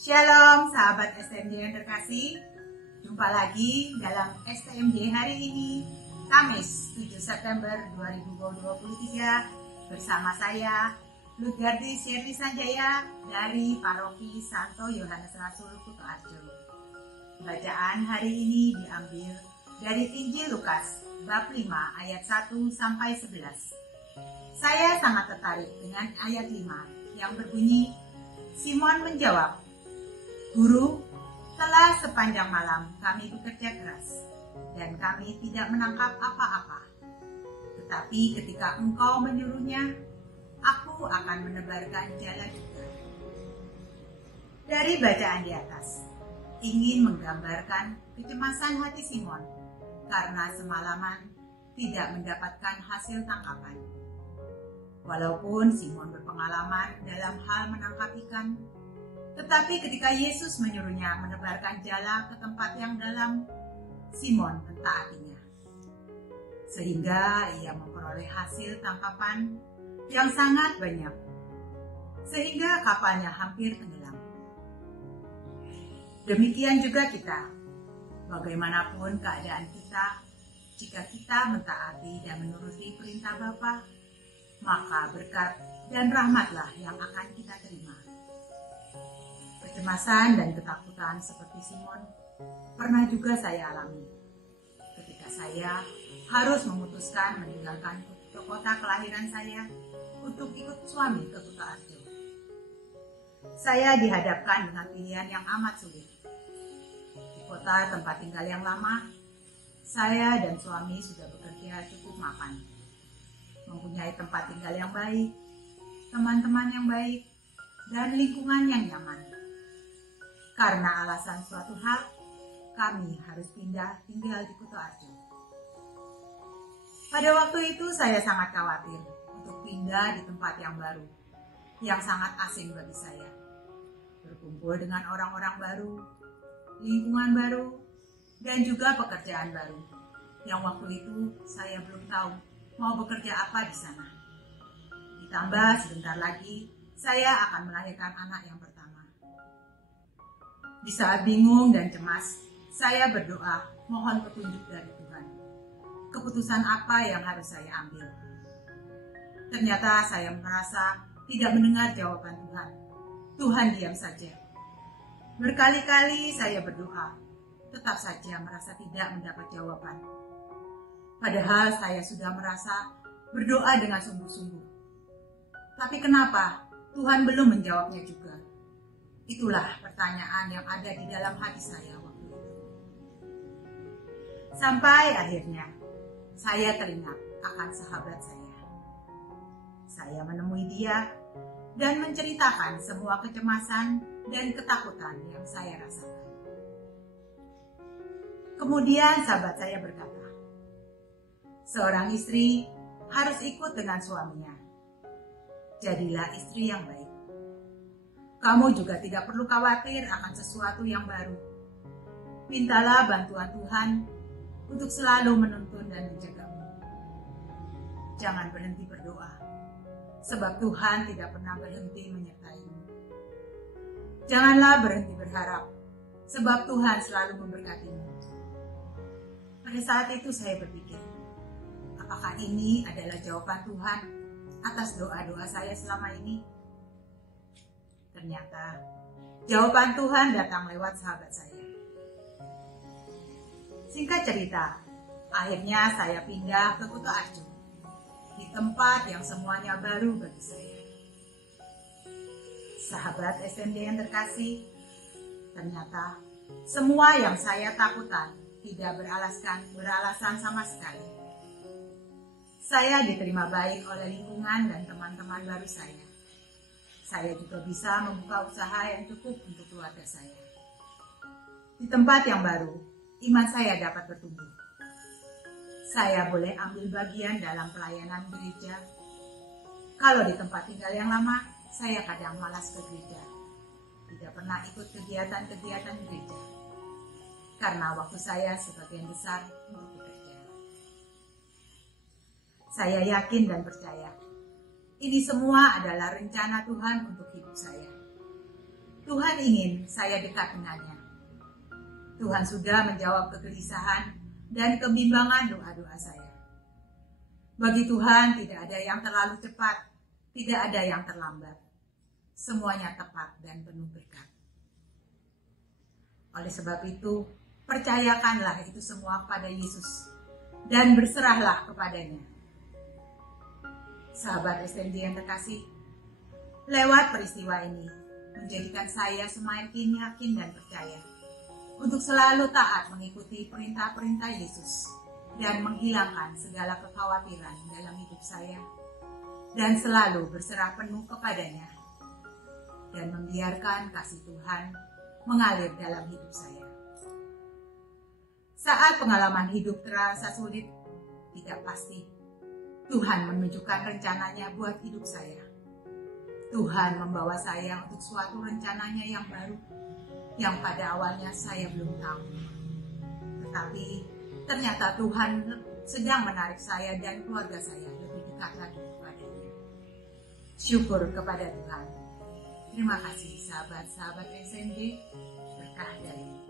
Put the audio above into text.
Shalom sahabat STMJ yang terkasih. Jumpa lagi dalam STMJ hari ini, Kamis 7 September 2023 bersama saya Lutgardi Sherly Sanjaya dari Paroki Santo Yohanes Rasul Kuto Arjo. Bacaan hari ini diambil dari Injil Lukas bab 5 ayat 1 sampai 11. Saya sangat tertarik dengan ayat 5 yang berbunyi, Simon menjawab, Guru, telah sepanjang malam kami bekerja keras dan kami tidak menangkap apa-apa. Tetapi ketika engkau menyuruhnya, aku akan menebarkan jala juga. Dari bacaan di atas, ingin menggambarkan kecemasan hati Simon karena semalaman tidak mendapatkan hasil tangkapan. Walaupun Simon berpengalaman dalam hal menangkap ikan, tetapi ketika Yesus menyuruhnya menebarkan jala ke tempat yang dalam, Simon mentaatinya. Sehingga ia memperoleh hasil tangkapan yang sangat banyak, sehingga kapalnya hampir tenggelam. Demikian juga kita, bagaimanapun keadaan kita, jika kita mentaati dan menuruti perintah Bapa, maka berkat dan rahmatlah yang akan kita terima. Kecemasan dan ketakutan seperti Simon pernah juga saya alami ketika saya harus memutuskan meninggalkan kota kelahiran saya untuk ikut suami ke Kuto Arjo. Saya dihadapkan dengan pilihan yang amat sulit. Di kota tempat tinggal yang lama, saya dan suami sudah bekerja cukup mapan, mempunyai tempat tinggal yang baik, teman-teman yang baik, dan lingkungan yang nyaman. Karena alasan suatu hal, kami harus pindah tinggal di Kuto Arjo. Pada waktu itu saya sangat khawatir untuk pindah di tempat yang baru, yang sangat asing bagi saya. Berkumpul dengan orang-orang baru, lingkungan baru, dan juga pekerjaan baru, yang waktu itu saya belum tahu mau bekerja apa di sana. Ditambah sebentar lagi, saya akan melahirkan anak yang pertama. Di saat bingung dan cemas, saya berdoa mohon petunjuk dari Tuhan. Keputusan apa yang harus saya ambil? Ternyata saya merasa tidak mendengar jawaban Tuhan. Tuhan diam saja. Berkali-kali saya berdoa, tetap saja merasa tidak mendapat jawaban. Padahal saya sudah merasa berdoa dengan sungguh-sungguh. Tapi kenapa Tuhan belum menjawabnya juga? Itulah pertanyaan yang ada di dalam hati saya waktu itu. Sampai akhirnya saya teringat akan sahabat saya. Saya menemui dia dan menceritakan semua kecemasan dan ketakutan yang saya rasakan. Kemudian sahabat saya berkata, seorang istri harus ikut dengan suaminya. Jadilah istri yang baik. Kamu juga tidak perlu khawatir akan sesuatu yang baru. Mintalah bantuan Tuhan untuk selalu menuntun dan menjagamu. Jangan berhenti berdoa, sebab Tuhan tidak pernah berhenti menyertaimu. Janganlah berhenti berharap, sebab Tuhan selalu memberkatimu. Pada saat itu saya berpikir, apakah ini adalah jawaban Tuhan atas doa-doa saya selama ini? Ternyata jawaban Tuhan datang lewat sahabat saya. Singkat cerita, akhirnya saya pindah ke Kuto Arjo, di tempat yang semuanya baru bagi saya. Sahabat SMJ yang terkasih, ternyata semua yang saya takutkan tidak beralasan sama sekali. Saya diterima baik oleh lingkungan dan teman-teman baru saya. Saya juga bisa membuka usaha yang cukup untuk keluarga saya. Di tempat yang baru, iman saya dapat bertumbuh. Saya boleh ambil bagian dalam pelayanan gereja. Kalau di tempat tinggal yang lama, saya kadang malas ke gereja. Tidak pernah ikut kegiatan-kegiatan gereja. Karena waktu saya sebagian besar untuk bekerja. Saya yakin dan percaya ini semua adalah rencana Tuhan untuk hidup saya. Tuhan ingin saya dekat dengannya. Tuhan sudah menjawab kegelisahan dan kebimbangan doa-doa saya. Bagi Tuhan tidak ada yang terlalu cepat, tidak ada yang terlambat. Semuanya tepat dan penuh berkat. Oleh sebab itu, percayakanlah itu semua kepada Yesus dan berserahlah kepadanya. Sahabat SNJ yang terkasih, lewat peristiwa ini menjadikan saya semakin yakin dan percaya untuk selalu taat mengikuti perintah-perintah Yesus dan menghilangkan segala kekhawatiran dalam hidup saya dan selalu berserah penuh kepadanya dan membiarkan kasih Tuhan mengalir dalam hidup saya. Saat pengalaman hidup terasa sulit, tidak pasti, Tuhan menunjukkan rencananya buat hidup saya. Tuhan membawa saya untuk suatu rencananya yang baru, yang pada awalnya saya belum tahu. Tetapi ternyata Tuhan sedang menarik saya dan keluarga saya lebih dekat lagi kepadanya. Syukur kepada Tuhan. Terima kasih sahabat-sahabat SNJ, berkah dari